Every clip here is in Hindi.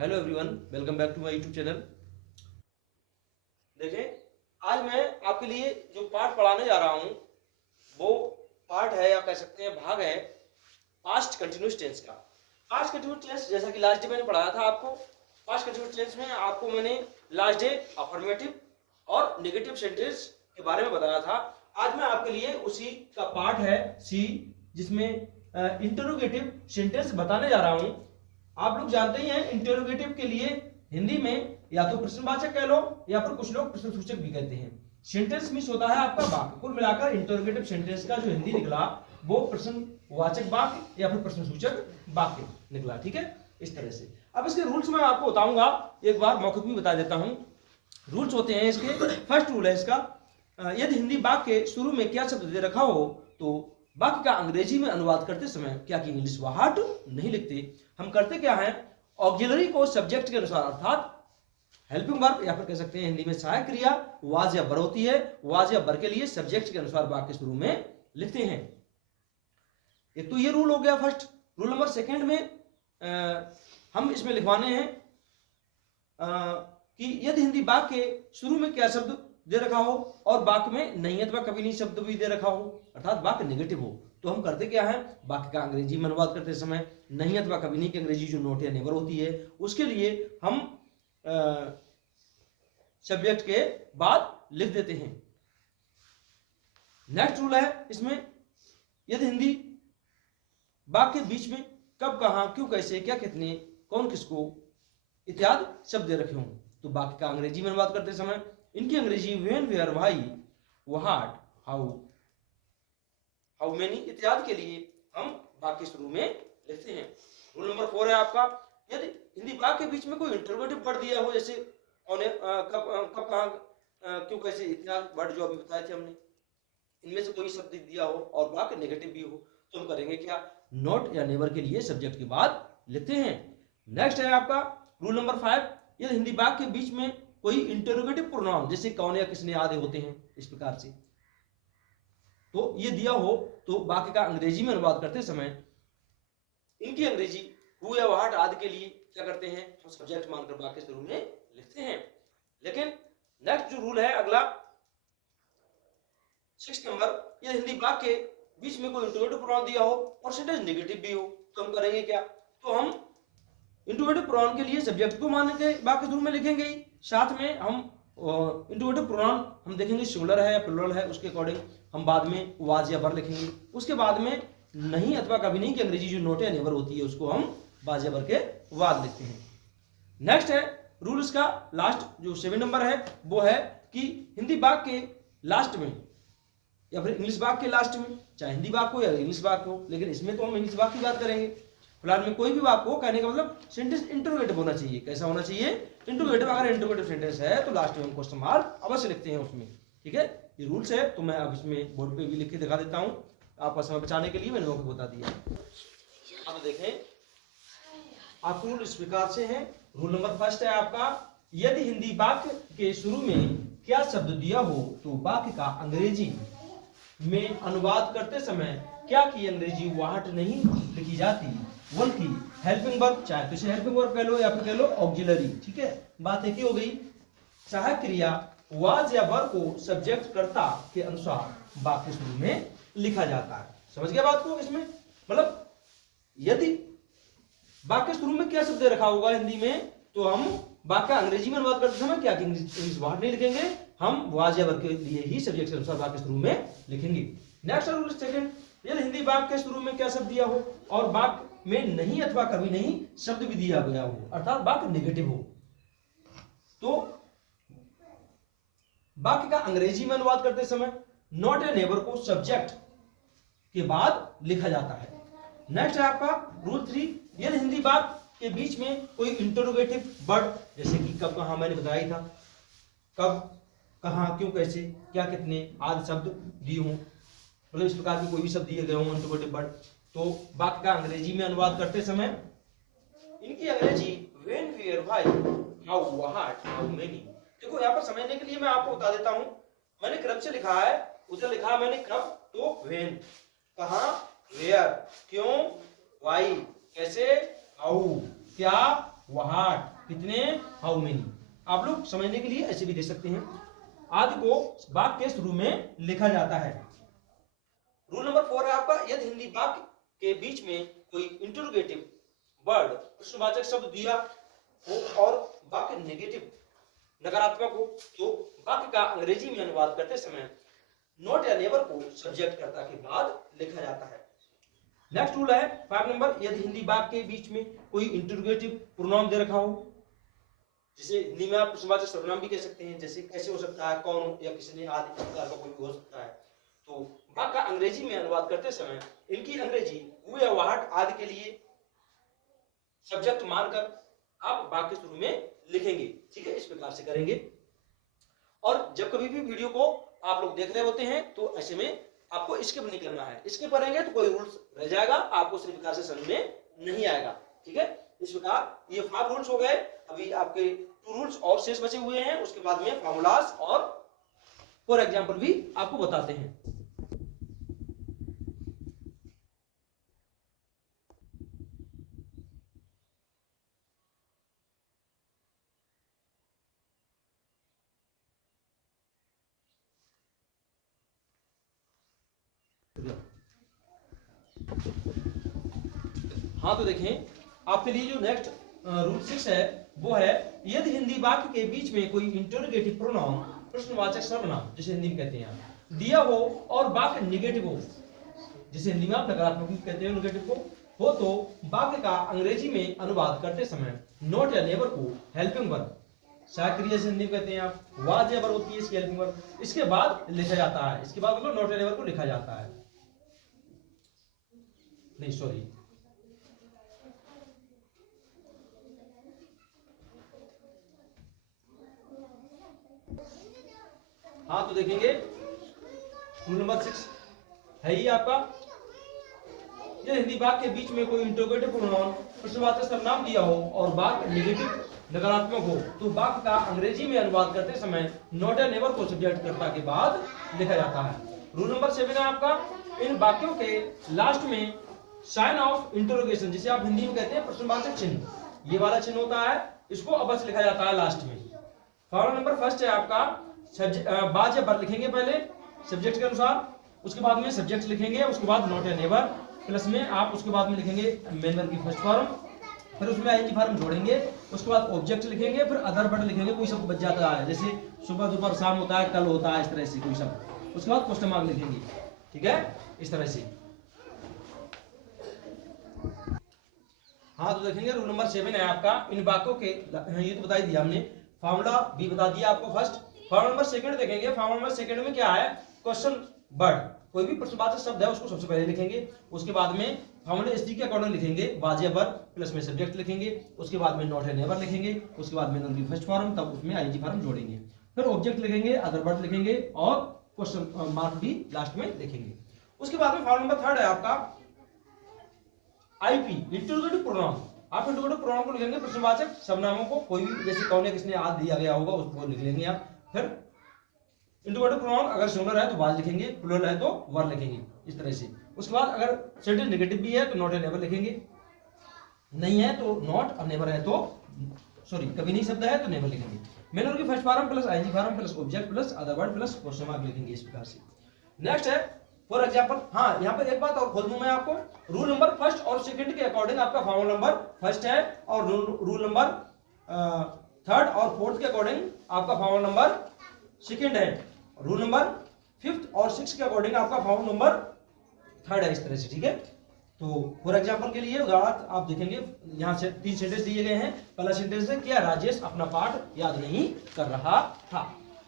Hello everyone, welcome back to my YouTube channel. देखें, आज मैं आपके लिए जो पार्ट पढ़ाने जा रहा हूं वो पार्ट है या कह सकते हैं भाग है पास्ट कंटिन्यूअस टेंस का। पास्ट कंटिन्यूअस टेंस जैसा कि लास्ट डे मैंने पढ़ाया था आपको। पास्ट कंटिन्यूअस टेंस में आपको मैंने लास्ट डे अफर्मेटिव और नेगेटिव सेंटेंस के बारे में बताया था। आज मैं आपके लिए उसी का पार्ट है सी, जिसमें इंटरोगेटिव सेंटेंस बताने जा रहा हूं। आप लोग जानते ही हैं इंटरोगेटिव के लिए हिंदी में या तो प्रश्नवाचक कह लो या फिर कुछ लोग प्रश्नसूचक भी कहते हैं। सेंटेंस मिस होता है आपका वाक्य। कुल मिलाकर इंटरोगेटिव सेंटेंस का जो हिंदी निकला वो प्रश्नवाचक वाक्य या फिर प्रश्नसूचक वाक्य निकला। ठीक है, इस तरह से। अब इसके रूल्स मैं आपको बताऊंगा, एक बार मौखिक भी बता देता हूं। रूल्स होते हैं इसके। फर्स्ट रूल है इसका, यदि हिंदी वाक्य के शुरू में क्या शब्द दे रखा हो तो वाक्य का अंग्रेजी में अनुवाद करते समय क्या कि इंग्लिश व्हाट नहीं लिखते। हम करते क्या है, ऑक्सिलरी को सब्जेक्ट के अनुसार अर्थात हेल्पिंग वर्ब या फिर कह सकते हैं हिंदी में सहायक क्रिया वाज या बर होती है, वाज या बर के लिए सब्जेक्ट के अनुसार वाक्य शुरू में लिखते हैं। एक तो ये रूल हो गया फर्स्ट। रूल नंबर सेकंड में हम इसमें लिखवाने हैं कि यदि हिंदी वाक्य के शुरू में क्या शब्द दे रखा हो और वाक्य में नहीं अथवा कभी नहीं शब्द भी दे रखा हो, अर्थात वाक्य नेगेटिव हो, तो हम करते क्या है, वाक्य का अंग्रेजी में अनुवाद करते समय नहीं अथवा कभी नहीं की अंग्रेजी जो नोट या नेवर होती है उसके लिए हम सब्जेक्ट के बाद लिख देते हैं। नेक्स्ट रूल है इसमें, यदि हिंदी वाक्य बीच में कब, कहां, क्यों, कैसे, क्या, कितने, कौन, किसको इत्यादि शब्द दे रखे हों तो वाक्य का अंग्रेजी में अनुवाद करते समय इनकी अंग्रेजी when, where, why, what, how, how many इत्यादि के लिए हम वाक्य शुरू में लिखते हैं। रूल नंबर 4 है आपका, यदि हिंदी वाक्य के बीच में कोई इंटरोगेटिव वर्ड दिया हो, जैसे कब, कहां, क्यों, कैसे इत्यादि वर्ड जो अभी बताए थे हमने, इनमें से कोई शब्द दिया हो और वाक्य नेगेटिव भी हो तो हम करेंगे क्या, नॉट या नेवर के लिए सब्जेक्ट के बाद लिखते हैं। नेक्स्ट है आपका रूल नंबर 5, यदि हिंदी वाक्य के बीच में कोई इंटरोगेटिव प्रोनाउन जैसे कौन या किसने आदि होते हैं इस प्रकार से, तो ये दिया हो तो वाक्य का अंग्रेजी में अनुवाद करते समय इनकी अंग्रेजी हु या व्हाट आदि के लिए क्या करते हैं, हम सब्जेक्ट मानकर वाक्य शुरू में लिखते हैं। लेकिन नेक्स्ट जो रूल है अगला 6 नंबर, यदि हिंदी वाक्य के बीच में कोई इंटरोगेटिव प्रोनाउन दिया हो और सेंटेंस नेगेटिव भी हो तो हम करेंगे क्या, तो हम इंटरोगेटिव प्रोनाउन के लिए सब्जेक्ट को मान के वाक्य शुरू में लिखेंगे ही, साथ में हम इंटरोगेटिव प्रोनाउन हम देखेंगे सिंगुलर है या प्लूरल है उसके अकॉर्डिंग हम बाद में वाज या बर लिखेंगे। उसके बाद में नहीं अथवा कभी नहीं की अंग्रेजी जो नोट या नेवर होती है उसको हम वाज या बर के बाद लिखते हैं। नेक्स्ट है रूल इसका लास्ट जो 7 नंबर है वो है कि हिंदी वाक्य के लास्ट में या फिर इंग्लिश वाक्य के लास्ट में, चाहे हिंदी वाक्य हो या इंग्लिश वाक्य हो, लेकिन इसमें तो हम इंग्लिश वाक्य की बात करेंगे। फिलहाल में कोई भी वाक्य हो, कहने का मतलब सेंटेंस इंटरोगेटिव होना चाहिए। कैसा होना चाहिए, इंटरोगेटिव। अगर इंटरोगेटिव सेंटेंस है तो लास्ट में हम क्वेश्चन मार्क अवश्य लिखते हैं उसमें। ठीक है, ये रूल्स है तो मैं अब इसमें बोर्ड पे भी लिख के दिखा देता हूँ, आपका समय बचाने के लिए मैंने आपको बता दिया। अब देखें, आपको रूल इस प्रकार से है। रूल नंबर फर्स्ट है आपका, यदि हिंदी वाक्य के शुरू में क्या शब्द दिया हो तो वाक्य का अंग्रेजी में अनुवाद करते समय क्या की अंग्रेजी व्हाट नहीं लिखी जाती बल्कि हेल्पिंग वर्ब, चाहे तो इसे हेल्पिंग वर्ब कह लो या फिर कह लो ऑक्सिलरी। ठीक है, बात एक ही हो गई। सहायक क्रिया वाज या वर को सब्जेक्ट कर्ता के अनुसार वाक्य शुरू में लिखा जाता है। समझ गया बात को। इसमें मतलब यदि वाक्य शुरू में क्या शब्द रखा होगा हिंदी में तो हम वाक्य अंग्रेजी में अनुवाद करते समय क्या इंग्लिश वर्ड नहीं लिखेंगे, हम वाज या वर के लिए ही सब्जेक्ट के अनुसार वाक्य शुरू में लिखेंगे। नेक्स्ट रूल सेकंड, यदि हिंदी वाक्य के शुरू में क्या शब्द दिया हो और वाक्य में नहीं अथवा कभी नहीं शब्द भी दिया गया हो, अर्थात वाक्य नेगेटिव हो, तो वाक्य का अंग्रेजी में अनुवाद करते समय नॉट या नेवर को सब्जेक्ट के बाद लिखा जाता है। नेक्स्ट है आपका रूल 3, यदि हिंदी वाक्य के बीच में कोई इंटरोगेटिव वर्ड जैसे कि कब, कहां, मैंने बताया था, कब, कहां, क्यों, कैसे, क्या, कितने आदि शब्द दिए हों, मतलब इस प्रकार के कोई भी शब्द दिए गए हों इंटरोगेटिव वर्ड, तो वाक्य का अंग्रेजी में अनुवाद करते समय इनकी अंग्रेजी when, where, why, how, what, how many. देखो यहाँ पर समझने के लिए मैं आपको बता देता हूं, मैंने क्रम से लिखा है, उधर लिखा है मैंने कब तो व्हेन, कहां वेयर, क्यों वाई, कैसे हाउ, क्या व्हाट, कितने, हाउ मेनी। आप लोग समझने के लिए ऐसे भी दे सकते हैं। आदि को वाक्य के शुरू में लिखा जाता है। रूल नंबर 4 है आपका, यदि हिंदी वाक्य के बीच में कोई इंटरोगेटिव वर्ड, प्रश्नवाचक शब्द दिया हो और वाक्य नेगेटिव, नकारात्मक हो, तो वाक्य का अंग्रेजी में अनुवाद करते समय नॉट या नेवर को सब्जेक्ट कर्ता के बाद लिखा जाता है। नेक्स्ट रूल है 5 नंबर, यदि हिंदी वाक्य के बीच में कोई इंटरोगेटिव प्रोनाउन दे रखा हो, जिसे हिंदी में आप प्रश्नवाचक सर्वनाम भी कह सकते हैं, जैसे कैसे हो सकता है, कौन, या किसी ने, आदि प्रकार का कोई भी हो सकता है, तो वाक्य का अंग्रेजी में अनुवाद करते समय इनकी अंग्रेजी हु या व्हाट आदि के लिए सब्जेक्ट मानकर आप वाक्य शुरू में लिखेंगे। ठीक है, इस प्रकार से करेंगे। और जब कभी भी वीडियो को आप लोग देख रहे होते हैं तो ऐसे में आपको स्किप नहीं करना है। स्किप करेंगे तो कोई रूल्स रह जाएगा, आपको उस प्रकार से समझ में नहीं आएगा। ठीक है, इस प्रकार ये 5 रूल्स हो गए। अभी आपके 2 रूल्स और शेष बचे हुए हैं, उसके बाद में फॉर्मूलास और फॉर एग्जांपल भी आपको बताते हैं। हाँ, तो देखें आपके लिए जो नेक्स्ट रूल 6 है वो है, यदि हिंदी वाक्य के बीच में कोई इंटरोगेटिव प्रोनाउन, प्रश्नवाचक सर्वनाम जिसे हिंदी में कहते हैं, दिया हो और वाक्य नेगेटिव हो, जिसे हिंदी में आप नकारात्मक कहते हैं नेगेटिव को, हो तो वाक्य का अंग्रेजी में अनुवाद करते समय नॉट या नेवर को हेल्पिंग वर्ब, सहायक क्रिया से हिंदी में कहते हैं आप, वाज या वर्ब होती है इसकी हेल्पिंग वर्ब, इसके बाद लिखा जाता है। इसके बाद मतलब नॉट या नेवर को लिखा जाता है। नहीं सॉरी, हाँ, तो देखेंगे रूल नंबर 6 है ही आपका, यह हिंदी वाक्य के बीच में कोई इंटरोगेटिव प्रोनाउन, प्रश्नवाचक सर्वनाम दिया हो और वाक्य नेगेटिव, नकारात्मक हो, तो वाक्य का अंग्रेजी में अनुवाद करते समय नॉट या नेवर को सब्जेक्ट कर्ता के बाद लिखा जाता है। रूल नंबर 7 है आपका, इन वाक्यों के लास्ट में साइन ऑफ इंटरोगेशन, जिसे आप हिंदी में कहते हैं प्रश्नवाचक चिन्ह, ये वाला चिन्ह होता है, इसको अवश्य लिखा जाता है लास्ट में। फॉर्मूला नंबर फर्स्ट है आपका, बाज या बर लिखेंगे पहले सब्जेक्ट के अनुसार, उसके बाद में सब्जेक्ट लिखेंगे, उसके बाद नॉट या नेवर, प्लस में आप उसके बाद में लिखेंगे मेन वर्ब की फर्स्ट फॉर्म, फिर उसमें आईएनजी फॉर्म जोड़ेंगे, उसके बाद ऑब्जेक्ट लिखेंगे, फिर अदर वर्ड लिखेंगे, कोई शब्द बच जाता है जैसे सुबह दोपहर शाम होता है, कल होता है, इस तरह से कोई शब्द, उसके बाद क्वेश्चन मार्क लिखेंगे। ठीक है, इस तरह से। हाँ, तो देखेंगे रूल नंबर 7 है आपका, इन वाक्यों के, ये तो बता ही दिया हमने, फॉर्मूला भी बता दिया आपको फर्स्ट। फॉर्मूला नंबर 2 देखेंगे, फॉर्मूला नंबर 2 में क्या है, क्वेश्चन वर्ड, कोई भी प्रश्नवाचक शब्द है उसको सबसे पहले लिखेंगे, उसके बाद में फॉर्मूला एसटी के अकॉर्डिंग लिखेंगे वाज या वर्ब, प्लस में सब्जेक्ट लिखेंगे, उसके बाद में नॉट या नेवर लिखेंगे, उसके बाद में उनकी फर्स्ट फॉर्म, तब उसमें आईएनजी फॉर्म जोड़ेंगे, फिर ऑब्जेक्ट लिखेंगे, अदर वर्ड लिखेंगे और क्वेश्चन मार्क भी लास्ट में लिखेंगे। उसके बाद में फॉर्मूला नंबर 3 है आपका आईपी, इंटरोगेटिव प्रोनाउन। आप इंटरोगेटिव प्रोनाउन को लिखेंगे प्रश्नवाचक सर्वनामों को, कोई भी जैसे कौन है किसने आज दिया गया होगा उसको लिख लेंगे आप। फिर इंटरोगेटिव प्रोनाउन अगर सिंगुलर है तो वाज लिखेंगे, प्लूरल है तो वर लिखेंगे, इस तरह से। उसके बाद अगर सेंटेंस नेगेटिव भी है तो नॉट या नेवर लिखेंगे, नहीं है तो नॉट, और नेवर है तो सॉरी कभी नहीं शब्द है तो नेवर लिखेंगे। मेन वर्ब की first form plus ING form plus object plus other word plus question mark लिखेंगे, इस प्रकार से। नेक्स्ट है फॉर एग्जांपल, हाँ यहाँ पर एक बात और खोल दूं मैं आपको, रूल नंबर फर्स्ट और सेकंड के अकॉर्डिंग आपका फॉर्मूला नंबर फर्स्ट है, और रूल नंबर थर्ड और फोर्थ के अकॉर्डिंग आपका फॉर्मूला नंबर सेकंड है, रूल नंबर 5th और 6 के अकॉर्डिंग आपका फॉर्मूला नंबर 3rd है, इस तरह से। ठीक है, तो फॉर एग्जांपल के लिए उदाहरण आप देखेंगे, यहाँ से 3 सेंटेंस दिए गए हैं। पहला सेंटेंस है, क्या राजेश अपना पाठ याद नहीं कर रहा था,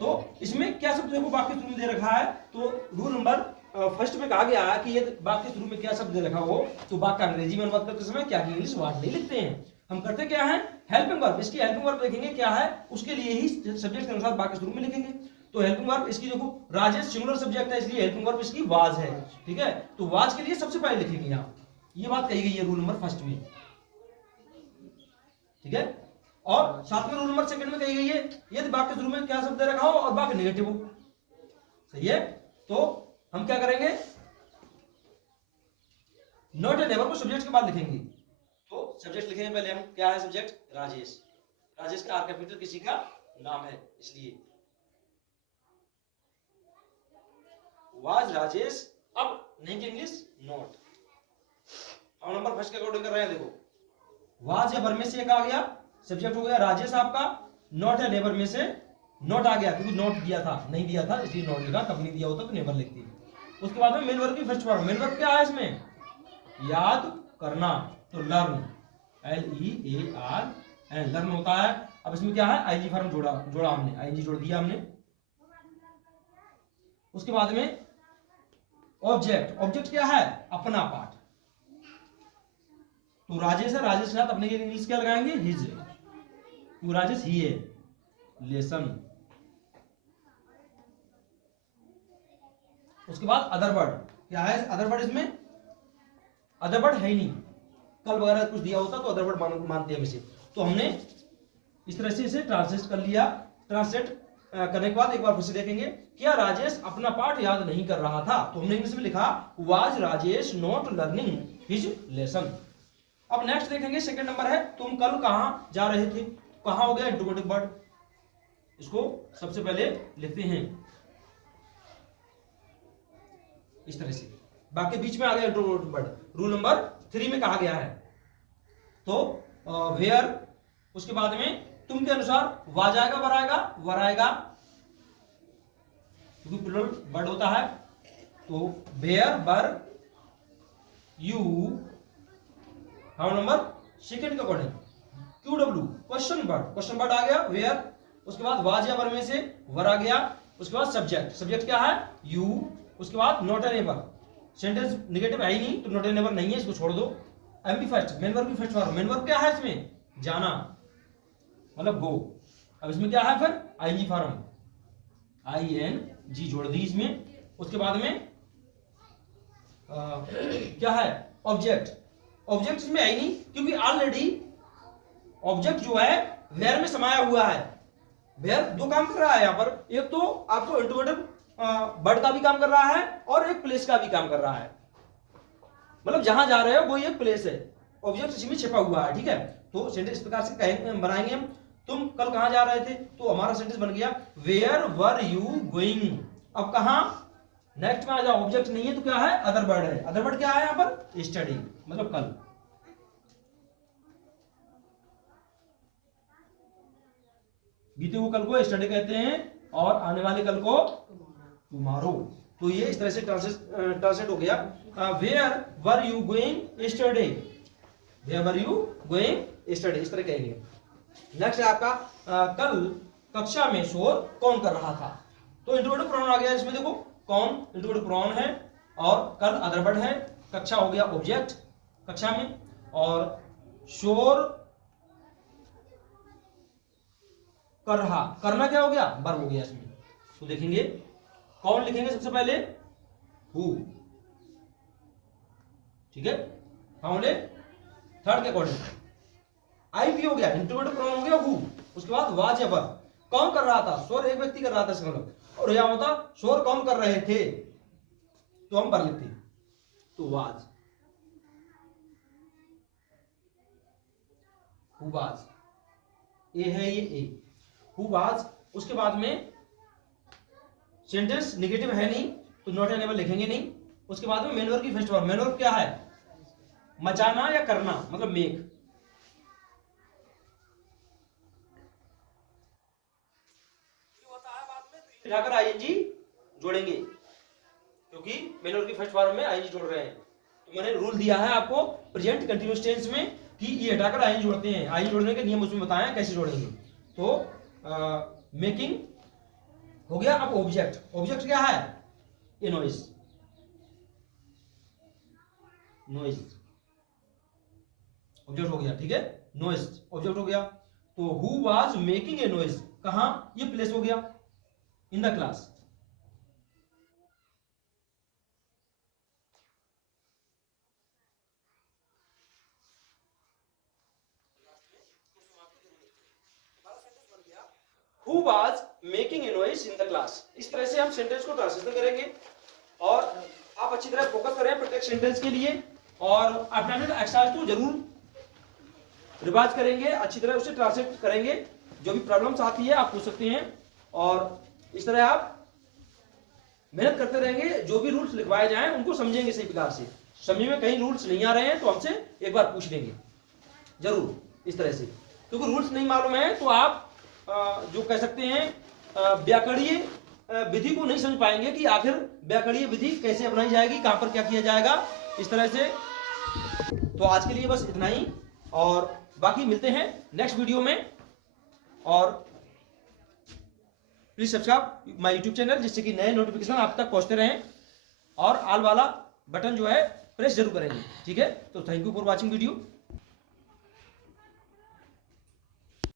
तो इसमें क्या शब्द देखो वाक्य शुरू में दे रखा है, तो रूल नंबर फर्स्ट में कहा गया है कि ये वाक्य शुरू में क्या शब्द दे रखा हो तो वाक्य अंग्रेजी में अनुवाद करते समय क्या इंग्लिश वर्ड नहीं लिखते हैं, हम करते क्या है हेल्पिंग वर्ब, इसकी हेल्पिंग वर्ब देखेंगे क्या है, उसके लिए ही सब्जेक्ट के अनुसार वाक्य शुरू में लिखेंगे। तो हेल्पिंग वर्ब इसकी देखो, राजेश सिंगुलर सब्जेक्ट है इसलिए हेल्पिंग वर्ब इसकी वाज है। ठीक है, तो वाज के लिए सबसे पहले लिखेंगे यहाँ, ये बात कही गई है रूल नंबर फर्स्ट में। ठीक है, और साथ में रूल नंबर सेकंड में कही गई है, यदि वाक्य शुरू में क्या शब्द दे रखा हो और वाक्य नेगेटिव हो, सही है, तो हम क्या करेंगे नॉट या नेवर को सब्जेक्ट के बाद लिखेंगे, तो सब्जेक्ट लिखेंगे पहले हम, क्या है सब्जेक्ट? राजेश। राजेश का आर कैपिटल किसी का नाम है इसलिए वाज राजेश। अब नेम की इंग्लिश नॉट। हम नंबर फर्स्ट के अकॉर्डिंग कर रहे हैं, देखो वाज या वर में से एक आ गया, सब्जेक्ट हो गया राजेश आपका, नॉट या नेवर में से नॉट आ गया, क्योंकि नॉट दिया था, नहीं दिया था इसलिए नॉट लिखा, कब नहीं दिया होता तो नेवर लिखती। उसके बाद में मेन वर्ब की फर्स्ट फॉर्म, मेन वर्ब क्या है इसमें? याद करना, तो लर्न, LEARN लर्न होता है। अब इसमें क्या है? आईजी फॉर्म जोड़ा हमने, आईजी जोड़ दिया हमने। उसके बाद में ऑब्जेक्ट, ऑब्जेक्ट क्या है? अपना पार्ट। तो राजेश है, राजेश के साथ अपने के इंग्लिश क्या लगाएंगे? हिज। तो राजेश ही है, लेसन। उसके बाद अदर वर्ड, क्या है अदर वर्ड? इसमें अदर वर्ड है ही नहीं, कल वगैरह कुछ दिया होता तो अदर वर्ड मानते हैं इसे। तो हमने इस तरह से इसे ट्रांसलेट कर लिया। ट्रांसलेट करने के बाद एक बार फिर से देखेंगे, क्या राजेश अपना पाठ याद नहीं कर रहा था? तो हमने इंग्लिश में लिखा was Rajesh not learning his lesson. अब नेक्स्ट देखेंगे, सेकंड नंबर है तुम कल कहां जा रहे थे? कहां हो गया इंट्रोगेटिव वर्ड, इसको सबसे पहले लिखते हैं इस तरह से, बाकी बीच में आ गया इंट्रोगेटिव वर्ड। रूल नंबर 3 में कहा गया है, तो वेयर, उसके बाद में तुम के अनुसार वाज आएगा, वर आएगा, वर आएगा क्योंकि प्लूरल वर्ड होता है। तो where, were, you. How number second के according QW question word, question word आ गया वेयर। उसके बाद वाज या वर में से वर आ गया। उसके बाद सब्जेक्ट, सब्जेक्ट क्या है? यू। उसके बाद not and never, sentence negative है ही नहीं तो नॉट एंड नेवर नहीं है, इसको छोड़ दो। एमपी फर्स्ट, मेन वर्ब की फर्स्ट फॉर्म, मेन वर्ब क्या है इसमें? जाना, मतलब गो। अब इसमें क्या है फिर? आईजी फॉर्म, ING जोड़ दी इसमें। उसके बाद में क्या है? ऑब्जेक्ट, ऑब्जेक्ट इसमें है ही नहीं क्योंकि ऑलरेडी ऑब्जेक्ट जो है वेयर में समाया हुआ है। वेयर दो काम कर रहा है यहाँ पर, एक तो आपको इंट्रोगेटिव वर्ड का भी काम कर रहा है और एक प्लेस का भी काम कर रहा है, मतलब जहां जा रहे हो वो एक प्लेस है, ऑब्जेक्ट इसी में छिपा हुआ है। ठीक है, तो सेंटेंस इस प्रकार से कहेंगे, बनाएंगे हम। तुम कल कहां जा रहे थे? तो हमारा सेंटेंस बन गया वेयर वर यू गोइंग। अब कहां? नेक्स्ट में आ जाओ, ऑब्जेक्ट नहीं है तो क्या है? अदर वर्ड है। अदर वर्ड क्या है यहाँ पर? स्टडी, मतलब कल। बीते हुए कल को स्टडी कहते हैं और आने वाले कल को टुमारो। तो ये इस तरह से ट्रांसलेट हो गया। Where were you going yesterday, where were you going yesterday, इस तरह कहेंगे। नेक्स्ट है आपका कल कक्षा में शोर कौन कर रहा था? तो इंट्रोगेटिव प्रोनाउन आ गया इसमें, देखो कौन इंट्रोगेटिव प्रोनाउन है और कल अदर वर्ड है, कक्षा हो गया ऑब्जेक्ट कक्षा में, और शोर कर रहा, करना क्या हो गया? वर्ब हो गया इसमें। तो देखेंगे कौन लिखेंगे सबसे पहले? हु। ठीक है, फाउंड थर्ड के अकॉर्डिंग आई भी हो गया, इंट्रोगेटिव प्रोनाउन हो गया हु। उसके बाद वाज या वर, कौन कर रहा था? शोर एक व्यक्ति कर रहा था इसका मतलब, और यहां होता शोर कौन कर रहे थे तो हम पर लिखते, तो वाज, हु वाज, ए है ये ए, हु वाज। उसके बाद में सेंटेंस नेगेटिव है नहीं तो नॉट एनेबल लिखेंगे नहीं। उसके बाद में मेन वर्ब की फर्स्ट फॉर्म, मेन वर्ब क्या है? मचाना या करना, मतलब मेक। मिलाकर आईएनजी जोड़ेंगे क्योंकि मेन वर्ब की फर्स्ट फॉर्म में आईएनजी जोड़ रहे हैं। तो मैंने रूल दिया है आपको प्रेजेंट कंटिन्यूअस टेंस में कि ये हटाकर आईएनजी जोड़ते हैं। आईएनजी जोड़ने के नियम उसमें बताएं कैसे जोड़ेंगे। तो मेकिंग हो गया। अब ऑब्जेक्ट, ऑब्जेक्ट क्या है? ए नॉइज, नॉइज ऑब्जेक्ट हो गया। ठीक है, नॉइज ऑब्जेक्ट हो गया। तो who was making a noise, कहां? ये प्लेस हो गया, in the class. Who was making a noise in the class। इस तरह से हम सेंटेंस को ट्रांसलेट करेंगे और आप अच्छी तरह फोकस करें प्रत्येक सेंटेंस के लिए। और अपना एक्सरसाइज तो जरूर रिवाइज करेंगे, अच्छी तरह उसे ट्रांसलेट करेंगे। जो भी प्रॉब्लम्स आती है आप पूछ सकते हैं, और इस तरह आप मेहनत करते रहेंगे। जो भी रूल्स लिखवाए जाएं उनको समझेंगे सही प्रकार से। समझ में कहीं रूल्स नहीं आ रहे हैं तो हमसे एक बार पूछ लेंगे जरूर, इस तरह से। क्योंकि रूल्स नहीं मालूम है तो आप जो कह सकते हैं व्याकरणीय विधि को नहीं समझ पाएंगे कि आखिर व्याकरणीय विधि कैसे अपनाई जाएगी, कहां पर क्या किया जाएगा, इस तरह से। तो आज के लिए बस इतना ही, और बाकी मिलते हैं नेक्स्ट वीडियो में। और please subscribe my YouTube channel, जिससे कि नए नोटिफिकेशन आप तक पहुंचते रहें, और ऑल वाला बटन जो है प्रेस जरूर करेंगे। ठीक है, तो thank you for watching video.